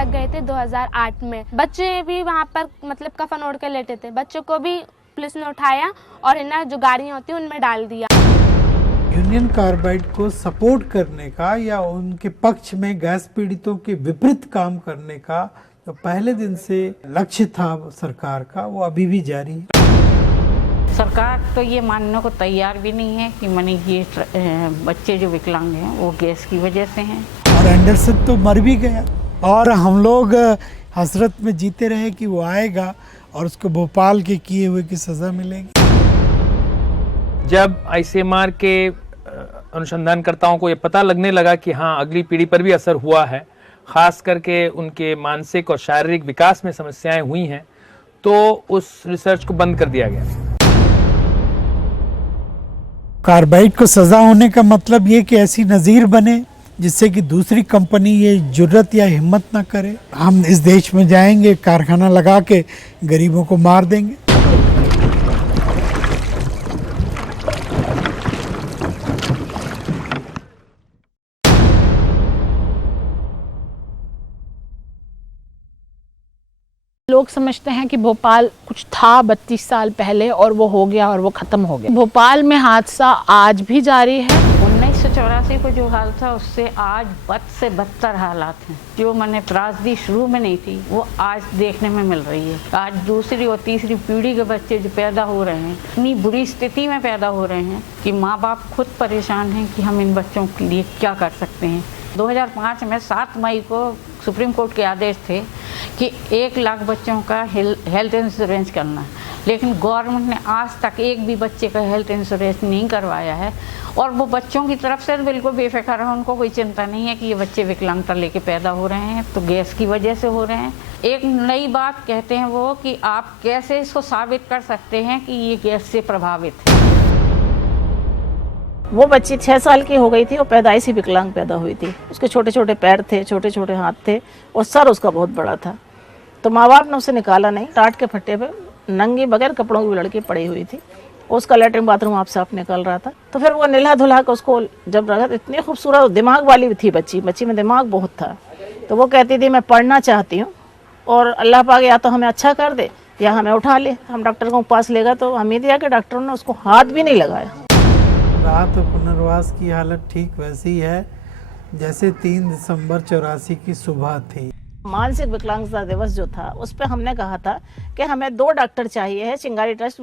अटक गए थे 2008 में। बच्चे भी वहाँ पर मतलब कफन ओढ़ के लेटे थे। बच्चों को भी पुलिस ने उठाया और इन्हें जो गाड़ियाँ होती हैं उनमें डाल दिया। यूनियन कार्बाइड को सपोर्ट करने का या उनके पक्ष में गैस पीड़ितों के विपरीत काम करने का जो पहले दिन से लक्ष्य था सरकार का, वो अभी भी जारी है। सरकार तो ये मानने को तैयार भी नहीं है कि माने ये बच्चे जो विकलांग हैं वो गैस की वजह से हैं। और एंडरसन तो मर भी गया और हम लोग हसरत में जीते रहे कि वो आएगा और उसको भोपाल के किए हुए की सजा मिलेगी। जब आईसीएमआर के अनुसंधानकर्ताओं को ये पता लगने लगा कि हाँ अगली पीढ़ी पर भी असर हुआ है, खास करके उनके मानसिक और शारीरिक विकास में समस्याएं हुई हैं, तो उस रिसर्च को बंद कर दिया गया। कार्बाइड को सजा होने का मतलब ये कि ऐसी नज़ीर बने जिससे कि दूसरी कंपनी ये जुर्रत या हिम्मत ना करे। हम इस देश में जाएंगे, कारखाना लगा के गरीबों को मार देंगे। लोग समझते हैं कि भोपाल कुछ था 32 साल पहले और वो हो गया और वो ख़त्म हो गया। भोपाल में हादसा आज भी जारी है। 1984 को जो हाल था उससे आज बद से बदतर हालात हैं। जो मैंने त्रासदी शुरू में नहीं थी वो आज देखने में मिल रही है। आज दूसरी और तीसरी पीढ़ी के बच्चे जो पैदा हो रहे हैं इतनी बुरी स्थिति में पैदा हो रहे हैं कि माँ बाप खुद परेशान हैं कि हम इन बच्चों के लिए क्या कर सकते हैं। 2005 में 7 मई को सुप्रीम कोर्ट के आदेश थे कि 1 लाख बच्चों का हेल्थ इंश्योरेंस करना, लेकिन गवर्नमेंट ने आज तक एक भी बच्चे का हेल्थ इंश्योरेंस नहीं करवाया है और वो बच्चों की तरफ से बिल्कुल बेफिक्र है। उनको कोई चिंता नहीं है कि ये बच्चे विकलांगता लेके पैदा हो रहे हैं तो गैस की वजह से हो रहे हैं। एक नई बात कहते हैं वो कि आप कैसे इसको साबित कर सकते हैं कि ये गैस से प्रभावित है। वो बच्ची 6 साल की हो गई थी और पैदाइशी विकलांग पैदा हुई थी। उसके छोटे छोटे पैर थे, छोटे छोटे हाथ थे और सर उसका बहुत बड़ा था। तो माँ बाप ने उसे निकाला नहीं। टाट के फट्टे पे नंगी बगैर कपड़ों की लड़की पड़ी हुई थी। उसका लेटरिन बाथरूम आप साफ निकल रहा था। तो फिर वो निला धुला के उसको जब रखा, इतनी खूबसूरत दिमाग वाली थी बच्ची में दिमाग बहुत था। तो वो कहती थी मैं पढ़ना चाहती हूँ और अल्लाह पाक या तो हमें अच्छा कर दे या हमें उठा ले। हम डॉक्टर को पास लेगा तो उम्मीद है कि डॉक्टरों ने उसको हाथ भी नहीं लगाया। राहत और पुनर्वास की हालत ठीक वैसी है जैसे 3 दिसंबर 84 की सुबह थी। मानसिक विकलांगता दिवस जो था उस पर हमने कहा था कि हमें 2 डॉक्टर चाहिए है। चिंगारी ट्रस्ट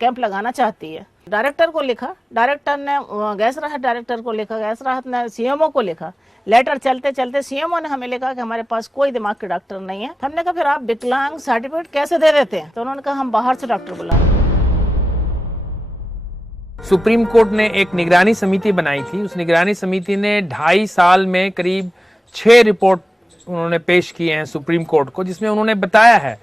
कैंप लगाना चाहती है। डायरेक्टर को लिखा, डायरेक्टर ने गैस राहत डायरेक्टर को लिखा, गैस राहत ने सीएमओ को लिखा। लेटर चलते चलते सीएमओ ने हमें लिखा कि हमारे पास कोई दिमाग के डॉक्टर नहीं है। हमने कहा फिर आप विकलांग सर्टिफिकेट कैसे दे देते हैं? तो उन्होंने कहा हम बाहर से डॉक्टर बुलाएं। सुप्रीम कोर्ट ने एक निगरानी समिति बनाई थी। उस निगरानी समिति ने 2.5 साल में करीब 6 रिपोर्ट उन्होंने पेश किए हैं सुप्रीम कोर्ट को, जिसमें उन्होंने बताया है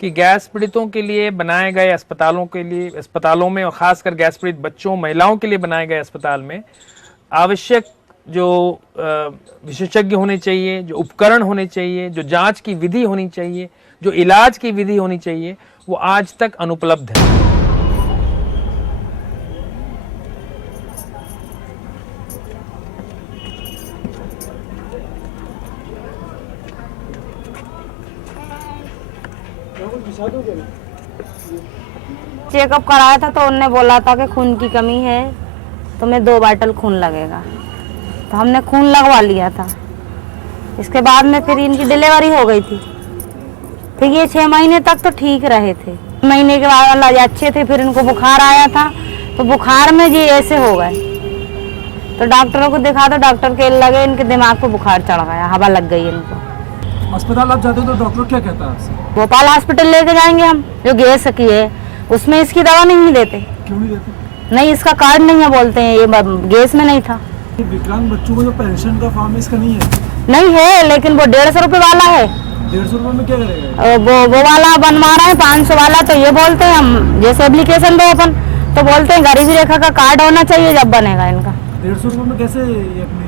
कि गैस पीड़ितों के लिए बनाए गए अस्पतालों में और खासकर गैस पीड़ित बच्चों महिलाओं के लिए बनाए गए अस्पताल में आवश्यक जो विशेषज्ञ होने चाहिए, जो उपकरण होने चाहिए, जो जांच की विधि होनी चाहिए, जो इलाज की विधि होनी चाहिए, वो आज तक अनुपलब्ध है। चेकअप कराया था तो उनने बोला था कि खून की कमी है, तुम्हें 2 बाटल खून लगेगा। तो हमने खून लगवा लिया था। इसके बाद में फिर इनकी डिलीवरी हो गई थी। फिर ये 6 महीने तक तो ठीक रहे थे। महीने के बाद अल्लाह अच्छे थे। फिर इनको बुखार आया था तो बुखार में जी ऐसे हो गए। तो डॉक्टरों को दिखा तो डॉक्टर के लगे इनके दिमाग पे बुखार चढ़ गया, हवा लग गई इनको। अस्पताल आप जाते हो तो डॉक्टर क्या कहता है आपसे? भोपाल हॉस्पिटल लेके जाएंगे हम, जो गैस की है उसमें इसकी दवा नहीं देते। क्यों नहीं देते? नहीं, इसका कार्ड नहीं है बोलते हैं, ये गैस में नहीं था। विकलांग बच्चों को जो पेंशन का फॉर्म है इसका नहीं है? नहीं है, लेकिन वो 150 रुपए वाला है। 150 रुपए में क्या करेगा? वो वाला बनवा रहे हैं 500 वाला। तो ये बोलते हैं हम जैसे एप्लीकेशन दो अपन तो बोलते हैं गरीबी रेखा का कार्ड होना चाहिए जब बनेगा इनका। 150 रुपए में कैसे?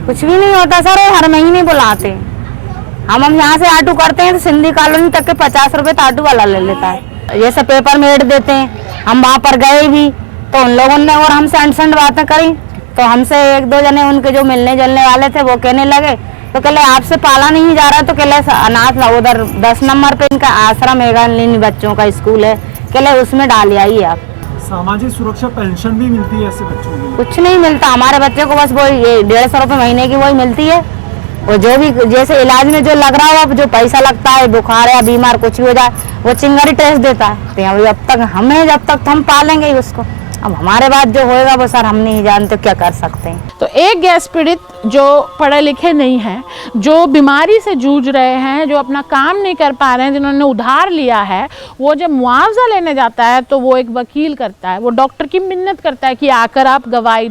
कुछ भी नहीं होता सर, हर महीने बुलाते। हम यहाँ से ऑटो करते हैं तो सिंधी कॉलोनी तक के 50 रुपए तो ऑटो वाला ले लेता है। जैसे पेपर में एड देते हैं, हम वहाँ पर गए भी तो उन लोगों ने और हमसे अंट बातें करी। तो हमसे 1-2 जने उनके जो मिलने जुलने वाले थे वो कहने लगे तो कहले आपसे पाला नहीं जा रहा, तो कहले अनाथ उधर 10 नंबर पे इनका आश्रम है, बच्चों का स्कूल है, कहले उसमें डाल आइए आप। सामाजिक सुरक्षा पेंशन भी मिलती है ऐसे बच्चों को? कुछ नहीं मिलता हमारे बच्चे को, बस वो 150 रुपये महीने की वही मिलती है। और जो भी जैसे इलाज में जो लग रहा हो, जो पैसा लगता है, बुखार या बीमार कुछ भी हो जाए, वो चिंगारी टेस्ट देता है। तो अब तक हमें, जब तक हम पालेंगे ही उसको, अब हमारे बाद जो होएगा वो सर हम नहीं जानते, क्या कर सकते हैं। तो एक गैस पीड़ित जो पढ़े लिखे नहीं हैं, जो बीमारी से जूझ रहे हैं, जो अपना काम नहीं कर पा रहे हैं, जिन्होंने उधार लिया है, वो जब मुआवजा लेने जाता है तो वो एक वकील करता है, वो डॉक्टर की मिन्नत करता है कि आकर आप गवाही,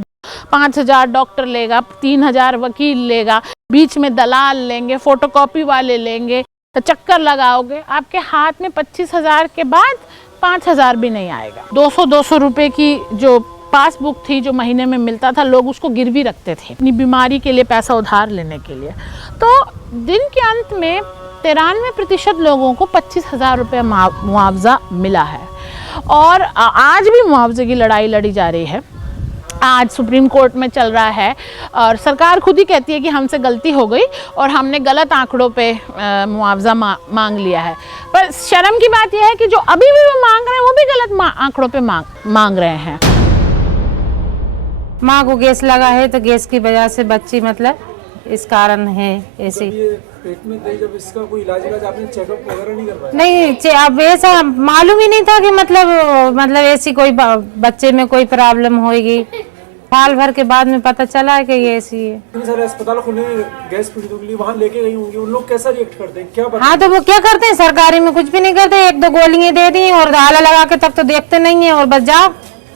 5,000 डॉक्टर लेगा, 3,000 वकील लेगा, बीच में दलाल लेंगे, फोटोकॉपी वाले लेंगे, तो चक्कर लगाओगे, आपके हाथ में 25,000 के बाद 5,000 भी नहीं आएगा। 200 रुपए की जो पासबुक थी, जो महीने में मिलता था, लोग उसको गिरवी रखते थे अपनी बीमारी के लिए, पैसा उधार लेने के लिए। तो दिन के अंत में 93% लोगों को 25,000 रुपये मुआवजा मिला है। और आज भी मुआवजे की लड़ाई लड़ी जा रही है। आज सुप्रीम कोर्ट में चल रहा है और सरकार खुद ही कहती है कि हमसे गलती हो गई और हमने गलत आंकड़ों पे मुआवजा मांग लिया है। पर शर्म की बात यह है कि जो अभी भी वो मांग रहे हैं, वो भी गलत आंकड़ों पे मांग रहे हैं। माँ को गैस लगा है, तो गैस की वजह से बच्ची मतलब इस कारण है ऐसे। पेट में थी जब, इसका कोई इलाज आपने चेकअप वगैरह नहीं करवाया? नहीं, अब ऐसा मालूम ही नहीं था कि मतलब ऐसी कोई बच्चे में कोई प्रॉब्लम होगी। साल भर के बाद में पता चला है कि ये ऐसी है। इतने सारे अस्पताल खुले गैस पीड़ितों के लिए, वहाँ लेके गई होंगी, उन लोग कैसा रिएक्ट करते हैं, क्या हाँ, तो वो क्या करते हैं, सरकारी में कुछ भी नहीं करते, 1-2 गोलियां दे दी और आला लगा के तक तो देखते नहीं है और बस जाओ।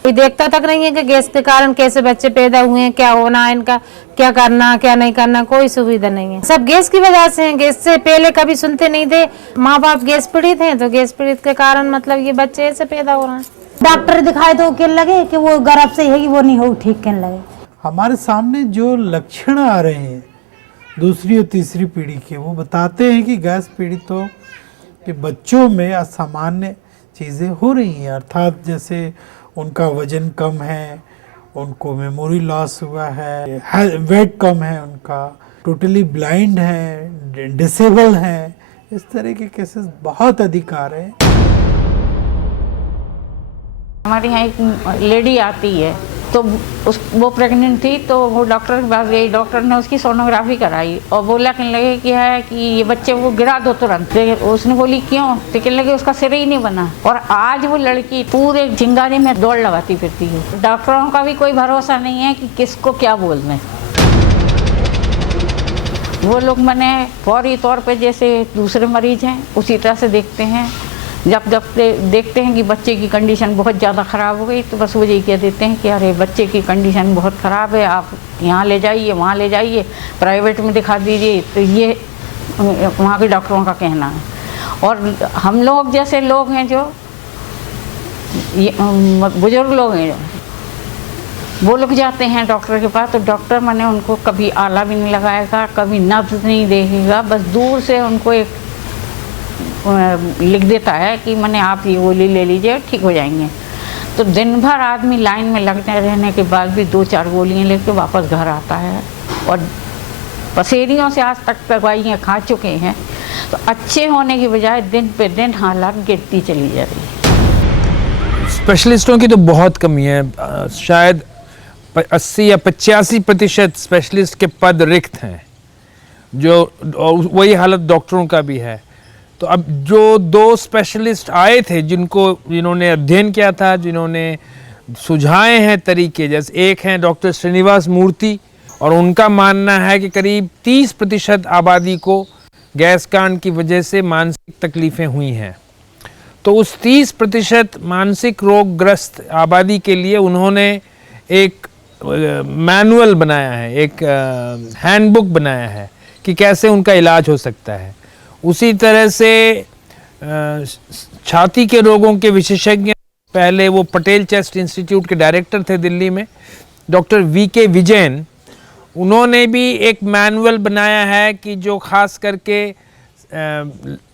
कोई देखता तक नहीं है कि गैस के कारण कैसे बच्चे पैदा हुए हैं, क्या होना है इनका, क्या करना क्या नहीं करना, कोई सुविधा नहीं है। सब गैस की वजह से है। गैस से पहले कभी सुनते नहीं थे, माँ बाप गैस पीड़ित हैं, तो गैस पीड़ित के कारण मतलब ये बच्चे ऐसे पैदा हो रहे हैं। डॉक्टर दिखाए तो कहने लगे कि वो गर्भ से है, वो नहीं हो ठीक कहने लगे। हमारे सामने जो लक्षण आ रहे हैं दूसरी और तीसरी पीढ़ी के, वो बताते हैं कि गैस पीड़ितों के बच्चों में असामान्य चीज़ें हो रही हैं। अर्थात जैसे उनका वजन कम है, उनको मेमोरी लॉस हुआ है, वेट कम है उनका, टोटली ब्लाइंड है, डिसेबल है, इस तरह के केसेस बहुत अधिक आ रहे हैं। हमारे यहाँ एक लेडी आती है, तो वो प्रेग्नेंट थी, तो वो डॉक्टर के पास गई, डॉक्टर ने उसकी सोनोग्राफी कराई और बोला कहने लगे कि है कि ये बच्चे को गिरा दो तुरंत। उसने बोली क्यों, तो कहने लगे उसका सिर ही नहीं बना। और आज वो लड़की पूरे चिंगारी में दौड़ लगाती फिरती है। डॉक्टरों का भी कोई भरोसा नहीं है कि किसको क्या बोल दें। वो लोग मैंने फौरी तौर पे जैसे दूसरे मरीज हैं उसी तरह से देखते हैं। जब देखते हैं कि बच्चे की कंडीशन बहुत ज़्यादा ख़राब हो गई, तो बस वो यही कह देते हैं कि अरे बच्चे की कंडीशन बहुत ख़राब है, आप यहाँ ले जाइए, वहाँ ले जाइए, प्राइवेट में दिखा दीजिए। तो ये वहाँ के डॉक्टरों का कहना है। और हम लोग जैसे लोग हैं, जो बुजुर्ग लोग हैं, जो वो लोग जाते हैं डॉक्टर के पास, तो डॉक्टर मैंने उनको कभी आला भी नहीं लगाएगा, कभी नब्ज़ नहीं देखेगा, बस दूर से उनको एक लिख देता है कि मैंने आप ये गोली ले लीजिए, ठीक हो जाएंगे। तो दिन भर आदमी लाइन में लगने रहने के बाद भी 2-4 गोलियां लेके वापस घर आता है। और पसेरियों से आज तक दवाइयाँ खा चुके हैं, तो अच्छे होने की बजाय दिन पे दिन हालात गिरती चली जा रही है। स्पेशलिस्टों की तो बहुत कमी है। शायद 80 या 85% स्पेशलिस्ट के पद रिक्त हैं, जो वही हालत डॉक्टरों का भी है। तो अब जो 2 स्पेशलिस्ट आए थे, जिन्होंने अध्ययन किया था, जिन्होंने सुझाए हैं तरीके, जैसे एक हैं डॉक्टर श्रीनिवास मूर्ति, और उनका मानना है कि करीब 30% आबादी को गैस कांड की वजह से मानसिक तकलीफ़ें हुई हैं। तो उस 30% मानसिक रोगग्रस्त आबादी के लिए उन्होंने एक मैनुअल बनाया है, एक हैंडबुक बनाया है कि कैसे उनका इलाज हो सकता है। उसी तरह से छाती के रोगों के विशेषज्ञ, पहले वो पटेल चेस्ट इंस्टीट्यूट के डायरेक्टर थे दिल्ली में, डॉक्टर VK विजयन, उन्होंने भी एक मैनुअल बनाया है कि जो खास करके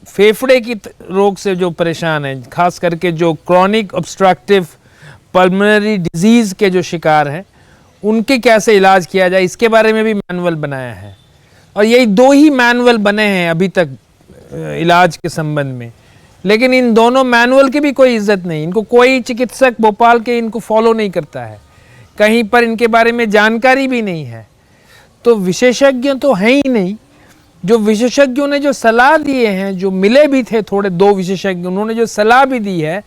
फेफड़े की रोग से जो परेशान हैं, खास करके जो क्रॉनिक ऑब्स्ट्रक्टिव पल्मोनरी डिजीज़ के जो शिकार हैं, उनके कैसे इलाज किया जाए, इसके बारे में भी मैनुअल बनाया है। और यही 2 ही मैनुअल बने हैं अभी तक इलाज के संबंध में, लेकिन इन दोनों मैनुअल की भी कोई इज्जत नहीं, इनको कोई चिकित्सक भोपाल के इनको फॉलो नहीं करता है, कहीं पर इनके बारे में जानकारी भी नहीं है। तो विशेषज्ञ तो हैं ही नहीं, जो विशेषज्ञों ने जो सलाह दिए हैं, जो मिले भी थे थोड़े 2 विशेषज्ञ, उन्होंने जो सलाह भी दी है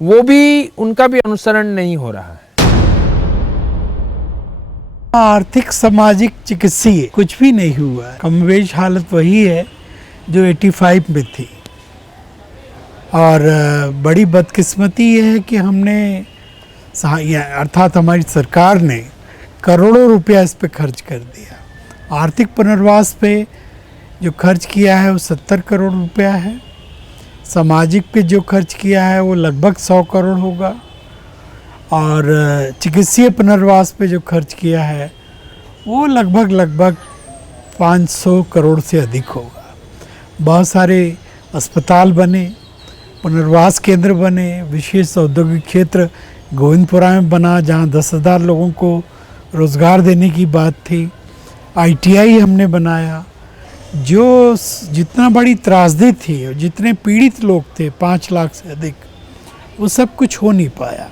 वो भी उनका भी अनुसरण नहीं हो रहा है। आर्थिक सामाजिक चिकित्सीय कुछ भी नहीं हुआ है। कमोबेश हालत वही है जो 85 में थी। और बड़ी बदकिस्मती ये है कि हमने अर्थात हमारी सरकार ने करोड़ों रुपया इस पे खर्च कर दिया। आर्थिक पुनर्वास पे जो खर्च किया है वो 70 करोड़ रुपया है। सामाजिक पे जो खर्च किया है वो लगभग 100 करोड़ होगा। और चिकित्सीय पुनर्वास पे जो खर्च किया है वो लगभग 500 करोड़ से अधिक होगा। बहुत सारे अस्पताल बने, पुनर्वास केंद्र बने, विशेष औद्योगिक क्षेत्र गोविंदपुरा में बना जहाँ 10,000 लोगों को रोज़गार देने की बात थी। ITI हमने बनाया। जो जितना बड़ी त्रासदी थी और जितने पीड़ित लोग थे 5 लाख से अधिक, वो सब कुछ हो नहीं पाया।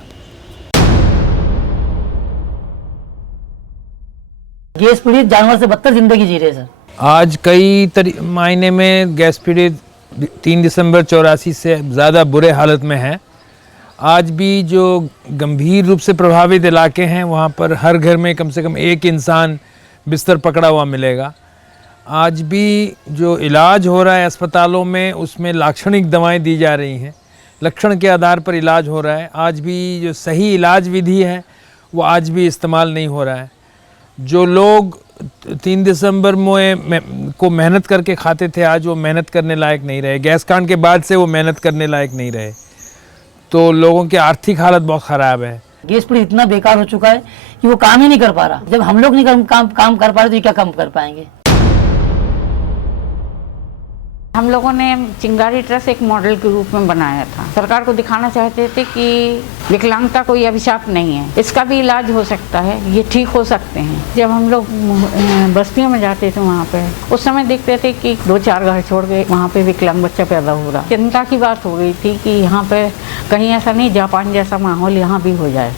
गैस पीड़ित जानवर से बदतर जिंदगी जी रहे सर। आज कई मायने में गैस पीड़ित 3 दिसंबर 84 से ज़्यादा बुरे हालत में है। आज भी जो गंभीर रूप से प्रभावित इलाके हैं वहाँ पर हर घर में कम से कम एक इंसान बिस्तर पकड़ा हुआ मिलेगा। आज भी जो इलाज हो रहा है अस्पतालों में उसमें लाक्षणिक दवाएं दी जा रही हैं, लक्षण के आधार पर इलाज हो रहा है। आज भी जो सही इलाज विधि है वो आज भी इस्तेमाल नहीं हो रहा है। जो लोग 3 दिसंबर को मेहनत करके खाते थे आज वो मेहनत करने लायक नहीं रहे। गैस कांड के बाद से वो मेहनत करने लायक नहीं रहे, तो लोगों की आर्थिक हालत बहुत ख़राब है। गैस पीड़ित इतना बेकार हो चुका है कि वो काम ही नहीं कर पा रहा। जब हम लोग नहीं काम कर पा रहे तो ये क्या काम कर पाएंगे। हम लोगों ने चिंगारी ट्रस्ट एक मॉडल के रूप में बनाया था। सरकार को दिखाना चाहते थे कि विकलांगता कोई अभिशाप नहीं है, इसका भी इलाज हो सकता है, ये ठीक हो सकते हैं। जब हम लोग बस्तियों में जाते थे वहाँ पे उस समय देखते थे कि 2-4 घर छोड़ के वहाँ पे विकलांग बच्चा पैदा हो रहा। चिंता की बात हो गई थी कि यहाँ पे कहीं ऐसा नहीं जापान जैसा माहौल यहाँ भी हो जाए।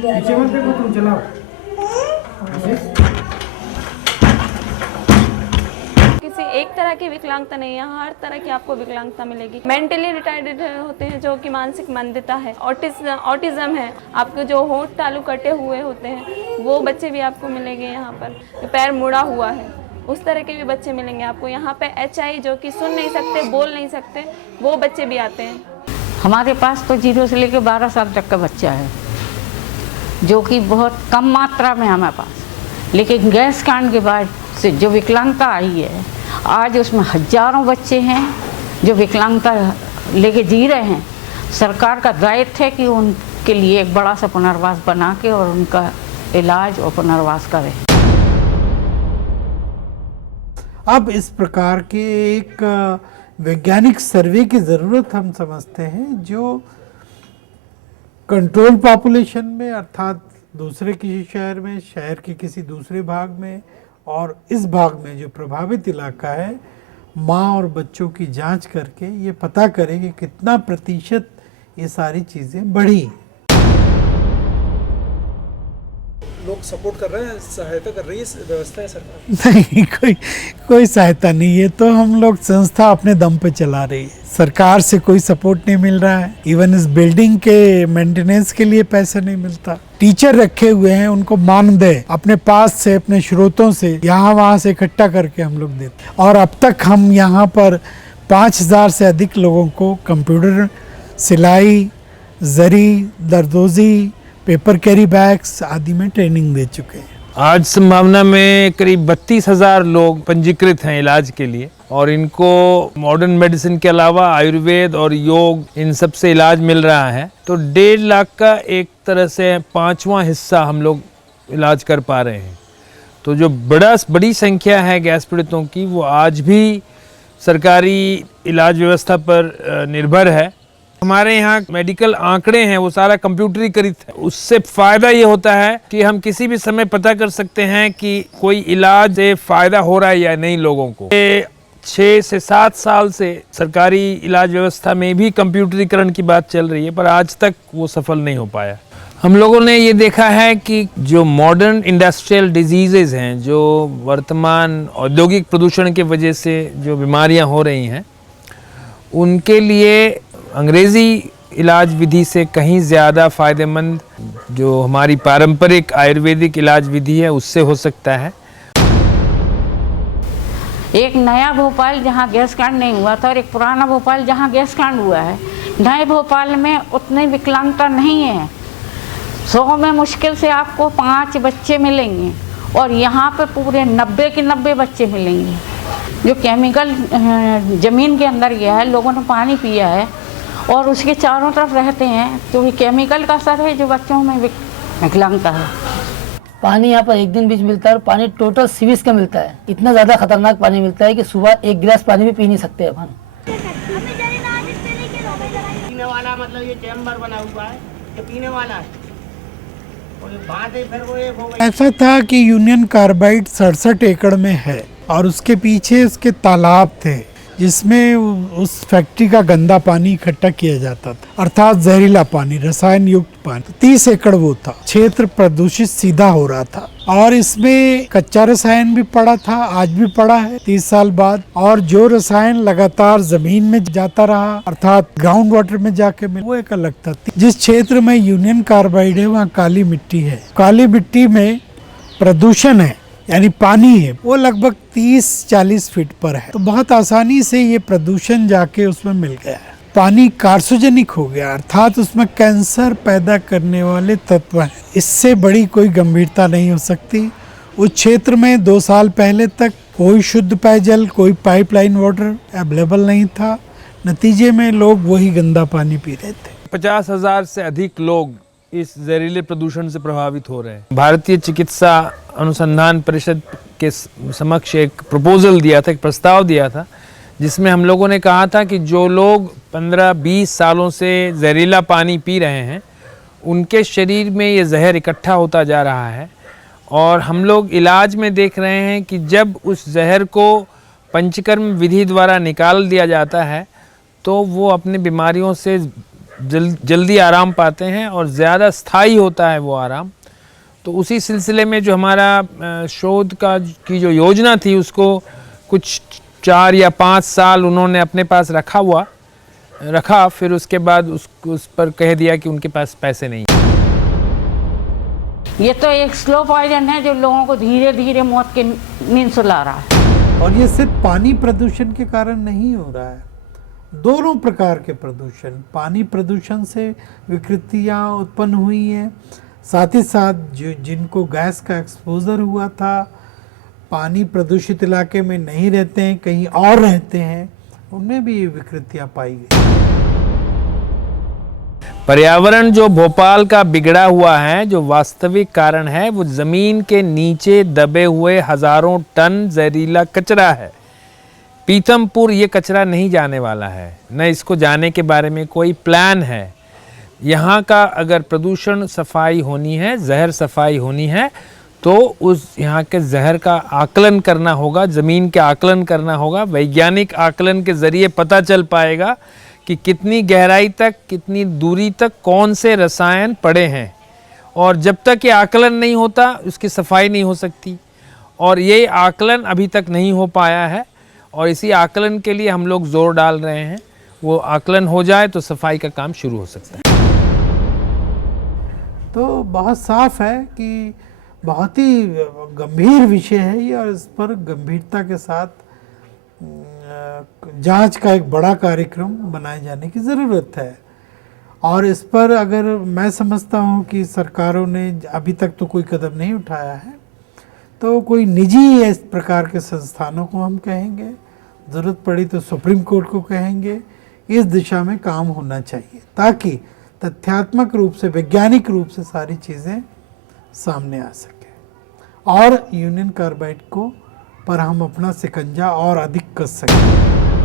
पीछे मत देखो, तुम चलाओ। किसी एक तरह की विकलांगता नहीं है, हर तरह की आपको विकलांगता मिलेगी। मेंटली रिटार्डेड होते हैं जो कि मानसिक मंदता है, ऑटिज्म है, आपके जो होंठ तालु कटे हुए होते हैं वो बच्चे भी आपको मिलेंगे। यहाँ पर पैर मुड़ा हुआ है उस तरह के भी बच्चे मिलेंगे आपको। यहाँ पे HI जो कि सुन नहीं सकते, बोल नहीं सकते, वो बच्चे भी आते हैं। हमारे पास तो 0 से लेकर 12 साल तक का बच्चा है जो कि बहुत कम मात्रा में हमारे पास। लेकिन गैस कांड के बाद से जो विकलांगता आई है आज उसमें हजारों बच्चे हैं जो विकलांगता लेके जी रहे हैं। सरकार का दायित्व है कि उनके लिए एक बड़ा सा पुनर्वास बना के और उनका इलाज और पुनर्वास करें। अब इस प्रकार के एक वैज्ञानिक सर्वे की ज़रूरत हम समझते हैं जो कंट्रोल पॉपुलेशन में अर्थात दूसरे किसी शहर में, शहर के किसी दूसरे भाग में और इस भाग में जो प्रभावित इलाका है, माँ और बच्चों की जांच करके ये पता करें कि कितना प्रतिशत ये सारी चीज़ें बढ़ी। लोग सपोर्ट कर रहे हैं, सहायता कर रही है व्यवस्था है सरकार? नहीं, कोई सहायता नहीं है। तो हम लोग संस्था अपने दम पे चला रही है, सरकार से कोई सपोर्ट नहीं मिल रहा है। इवन इस बिल्डिंग के मेंटेनेंस के लिए पैसा नहीं मिलता। टीचर रखे हुए हैं, उनको मानदेय अपने पास से, अपने स्रोतों से, यहाँ वहाँ से इकट्ठा करके हम लोग देते। और अब तक हम यहाँ पर 5000 से अधिक लोगों को कंप्यूटर, सिलाई, जरी, दरदोजी, पेपर कैरी बैग्स आदि में ट्रेनिंग दे चुके हैं। आज संभावना में करीब 32,000 लोग पंजीकृत हैं इलाज के लिए और इनको मॉडर्न मेडिसिन के अलावा आयुर्वेद और योग इन सब से इलाज मिल रहा है। तो 1.5 लाख का एक तरह से 5वां हिस्सा हम लोग इलाज कर पा रहे हैं। तो जो बड़ी संख्या है गैस पीड़ितों की वो आज भी सरकारी इलाज व्यवस्था पर निर्भर है। हमारे यहाँ मेडिकल आंकड़े हैं वो सारा कंप्यूटरीकृत है। उससे फ़ायदा ये होता है कि हम किसी भी समय पता कर सकते हैं कि कोई इलाज से फ़ायदा हो रहा है या नहीं लोगों को। 6 से 7 साल से सरकारी इलाज व्यवस्था में भी कंप्यूटरीकरण की बात चल रही है, पर आज तक वो सफल नहीं हो पाया। हम लोगों ने ये देखा है कि जो मॉडर्न इंडस्ट्रियल डिजीज़ेज़ हैं, जो वर्तमान औद्योगिक प्रदूषण की वजह से जो बीमारियां हो रही हैं, उनके लिए अंग्रेज़ी इलाज विधि से कहीं ज़्यादा फ़ायदेमंद जो हमारी पारंपरिक आयुर्वेदिक इलाज विधि है उससे हो सकता है। एक नया भोपाल जहाँ गैस कांड नहीं हुआ था और एक पुराना भोपाल जहाँ गैस कांड हुआ है। नए भोपाल में उतनी विकलांगता नहीं है। 100 में मुश्किल से आपको 5 बच्चे मिलेंगे और यहाँ पे पूरे 90 के 90 बच्चे मिलेंगे। जो केमिकल ज़मीन के अंदर गया है, लोगों ने पानी पिया है और उसके चारों तरफ रहते हैं, तो ये केमिकल का असर है जो बच्चों में विकलांगता है। पानी यहाँ पर एक दिन बीच मिलता है और पानी टोटल सीवेज का मिलता है। इतना ज़्यादा खतरनाक पानी मिलता है कि सुबह 1 गिलास पानी भी पी नहीं सकते अपन। पीने वाला मतलब ये चैम्बर बना हुआ है, ये पीने वाला है। ऐसा था कि यूनियन कार्बाइड 67 एकड़ में है और उसके पीछे उसके तालाब थे जिसमें उस फैक्ट्री का गंदा पानी इकट्ठा किया जाता था, अर्थात जहरीला पानी, रसायन युक्त पानी। 30 एकड़ वो था। क्षेत्र प्रदूषित सीधा हो रहा था और इसमें कच्चा रसायन भी पड़ा था, आज भी पड़ा है 30 साल बाद। और जो रसायन लगातार जमीन में जाता रहा, अर्थात ग्राउंड वाटर में जाके मिला, वो एक अलग था। जिस क्षेत्र में यूनियन कार्बाइड है वहाँ काली मिट्टी है। काली मिट्टी में प्रदूषण है, यानी पानी है, वो लगभग 30-40 फीट पर है। तो बहुत आसानी से ये प्रदूषण जाके उसमें मिल गया है। पानी कार्सिनोजेनिक हो गया, अर्थात उसमें कैंसर पैदा करने वाले तत्व हैं। इससे बड़ी कोई गंभीरता नहीं हो सकती। उस क्षेत्र में 2 साल पहले तक कोई शुद्ध पेयजल, कोई पाइपलाइन वाटर अवेलेबल नहीं था। नतीजे में लोग वही गंदा पानी पी रहे थे। 50,000 से अधिक लोग इस जहरीले प्रदूषण से प्रभावित हो रहे हैं। भारतीय चिकित्सा अनुसंधान परिषद के समक्ष एक प्रपोजल दिया था, एक प्रस्ताव दिया था, जिसमें हम लोगों ने कहा था कि जो लोग 15-20 सालों से जहरीला पानी पी रहे हैं उनके शरीर में ये जहर इकट्ठा होता जा रहा है और हम लोग इलाज में देख रहे हैं कि जब उस जहर को पंचकर्म विधि द्वारा निकाल दिया जाता है तो वो अपनी बीमारियों से जल्दी आराम पाते हैं और ज़्यादा स्थायी होता है वो आराम। तो उसी सिलसिले में जो हमारा शोध की जो योजना थी उसको कुछ 4 या 5 साल उन्होंने अपने पास रखा, फिर उसके बाद उस पर कह दिया कि उनके पास पैसे नहीं। ये तो एक स्लो पॉइजन है जो लोगों को धीरे धीरे मौत के नींद सुला रहा है। और ये सिर्फ पानी प्रदूषण के कारण नहीं हो रहा है, दोनों प्रकार के प्रदूषण, पानी प्रदूषण से विकृतियाँ उत्पन्न हुई हैं, साथ ही साथ जिनको गैस का एक्सपोजर हुआ था, पानी प्रदूषित इलाके में नहीं रहते हैं, कहीं और रहते हैं, उनमें भी ये विकृतियाँ पाई गई। पर्यावरण जो भोपाल का बिगड़ा हुआ है, जो वास्तविक कारण है वो ज़मीन के नीचे दबे हुए हज़ारों टन जहरीला कचरा है। पीथमपुर ये कचरा नहीं जाने वाला है, न इसको जाने के बारे में कोई प्लान है। यहाँ का अगर प्रदूषण सफाई होनी है, जहर सफाई होनी है, तो उस यहाँ के जहर का आकलन करना होगा, ज़मीन के आकलन करना होगा। वैज्ञानिक आकलन के ज़रिए पता चल पाएगा कि कितनी गहराई तक, कितनी दूरी तक कौन से रसायन पड़े हैं। और जब तक ये आकलन नहीं होता उसकी सफाई नहीं हो सकती, और ये आकलन अभी तक नहीं हो पाया है और इसी आकलन के लिए हम लोग जोर डाल रहे हैं। वो आकलन हो जाए तो सफाई का काम शुरू हो सकता है। तो बहुत साफ है कि बहुत ही गंभीर विषय है ये, और इस पर गंभीरता के साथ जांच का एक बड़ा कार्यक्रम बनाए जाने की ज़रूरत है। और इस पर अगर मैं समझता हूँ कि सरकारों ने अभी तक तो कोई कदम नहीं उठाया है, तो कोई निजी इस प्रकार के संस्थानों को हम कहेंगे, ज़रूरत पड़ी तो सुप्रीम कोर्ट को कहेंगे, इस दिशा में काम होना चाहिए ताकि तथ्यात्मक रूप से, वैज्ञानिक रूप से सारी चीज़ें सामने आ सके और यूनियन कार्बाइड को पर हम अपना शिकंजा और अधिक कस सकें।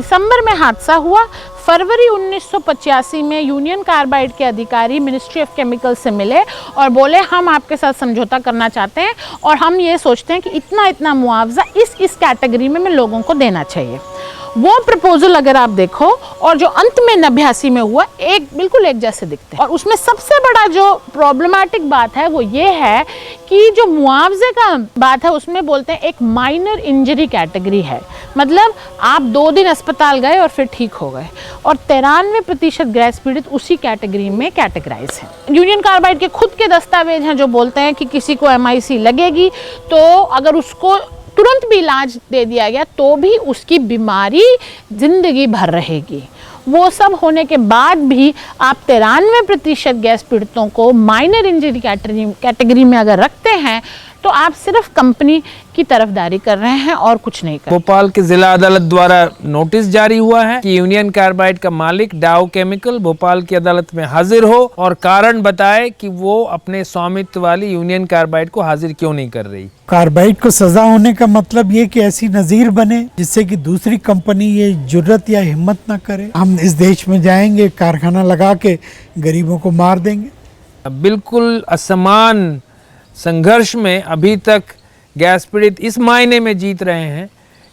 दिसंबर में हादसा हुआ। फरवरी 1985 में यूनियन कार्बाइड के अधिकारी मिनिस्ट्री ऑफ केमिकल से मिले और बोले हम आपके साथ समझौता करना चाहते हैं और हम ये सोचते हैं कि इतना इतना मुआवजा इस कैटेगरी में लोगों को देना चाहिए। वो प्रपोजल अगर आप देखो और जो अंत में 89 में हुआ, बिल्कुल एक जैसे दिखते हैं। और उसमें सबसे बड़ा जो प्रॉब्लमैटिक बात है वो ये है कि जो मुआवजे का बात है उसमें बोलते हैं एक माइनर इंजरी कैटेगरी है, मतलब आप 2 दिन अस्पताल गए और फिर ठीक हो गए, और 93% गैस पीड़ित उसी कैटेगरी में कैटेगराइज है। यूनियन कार्बाइड के खुद के दस्तावेज हैं जो बोलते हैं कि किसी को MIC लगेगी तो अगर उसको तुरंत भी इलाज दे दिया गया तो भी उसकी बीमारी जिंदगी भर रहेगी। वो सब होने के बाद भी आप 93% गैस पीड़ितों को माइनर इंजरी कैटेगरी में अगर रखते हैं तो आप सिर्फ कंपनी की तरफदारी कर रहे हैं और कुछ नहीं कर रहे। भोपाल के जिला अदालत द्वारा नोटिस जारी हुआ है कि यूनियन कार्बाइड का मालिक डाउ केमिकल भोपाल की अदालत में हाजिर हो और कारण बताए कि वो अपने स्वामित्व वाली यूनियन कार्बाइड को हाजिर क्यों नहीं कर रही। कार्बाइड को सजा होने का मतलब ये कि ऐसी नज़ीर बने जिससे कि दूसरी कंपनी ये जुर्रत या हिम्मत ना करे। हम इस देश में जाएंगे, कारखाना लगा के गरीबों को मार देंगे। बिल्कुल असमान संघर्ष में अभी तक गैस पीड़ित इस मायने में जीत रहे हैं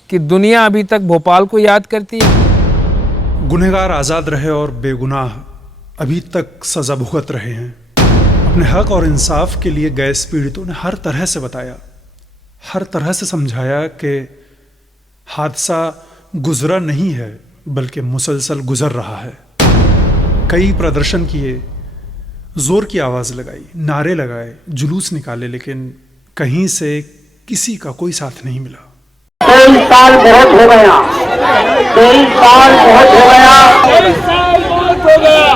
कि दुनिया अभी तक भोपाल को याद करती है। गुनहगार आज़ाद रहे और बेगुनाह अभी तक सजा भुगत रहे हैं। अपने हक और इंसाफ के लिए गैस पीड़ितों ने हर तरह से बताया, हर तरह से समझाया कि हादसा गुजरा नहीं है बल्कि मुसलसल गुजर रहा है। कई प्रदर्शन किए, जोर की आवाज़ लगाई, नारे लगाए, जुलूस निकाले, लेकिन कहीं से किसी का कोई साथ नहीं मिला। 23 साल बहुत हो गया, 23 साल बहुत हो गया, 23 साल बहुत हो गया।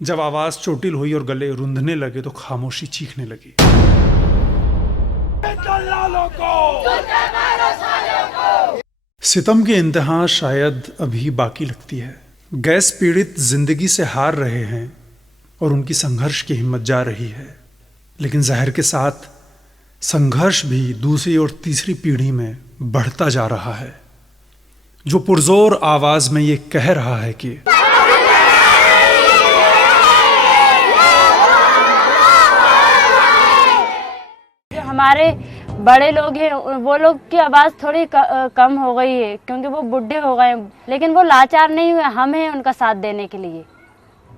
जब आवाज़ चोटिल हुई और गले रुंधने लगे तो खामोशी चीखने लगी। सितम की इंतहा शायद अभी बाकी लगती है। गैस पीड़ित जिंदगी से हार रहे हैं और उनकी संघर्ष की हिम्मत जा रही है, लेकिन जहर के साथ संघर्ष भी दूसरी और तीसरी पीढ़ी में बढ़ता जा रहा है, जो पुरजोर आवाज में ये कह रहा है कि हमारे बड़े लोग हैं वो लोग की आवाज़ थोड़ी कम हो गई है क्योंकि वो बूढ़े हो गए, लेकिन वो लाचार नहीं हुए। हम हैं उनका साथ देने के लिए।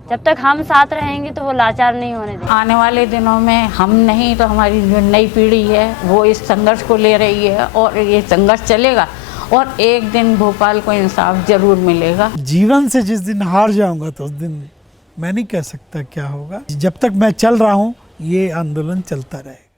जब तक हम साथ रहेंगे तो वो लाचार नहीं होने देंगे। आने वाले दिनों में हम नहीं तो हमारी जो नई पीढ़ी है वो इस संघर्ष को ले रही है और ये संघर्ष चलेगा और एक दिन भोपाल को इंसाफ जरूर मिलेगा। जीवन से जिस दिन हार जाऊंगा तो उस दिन मैं नहीं कह सकता क्या होगा। जब तक मैं चल रहा हूँ ये आंदोलन चलता रहेगा।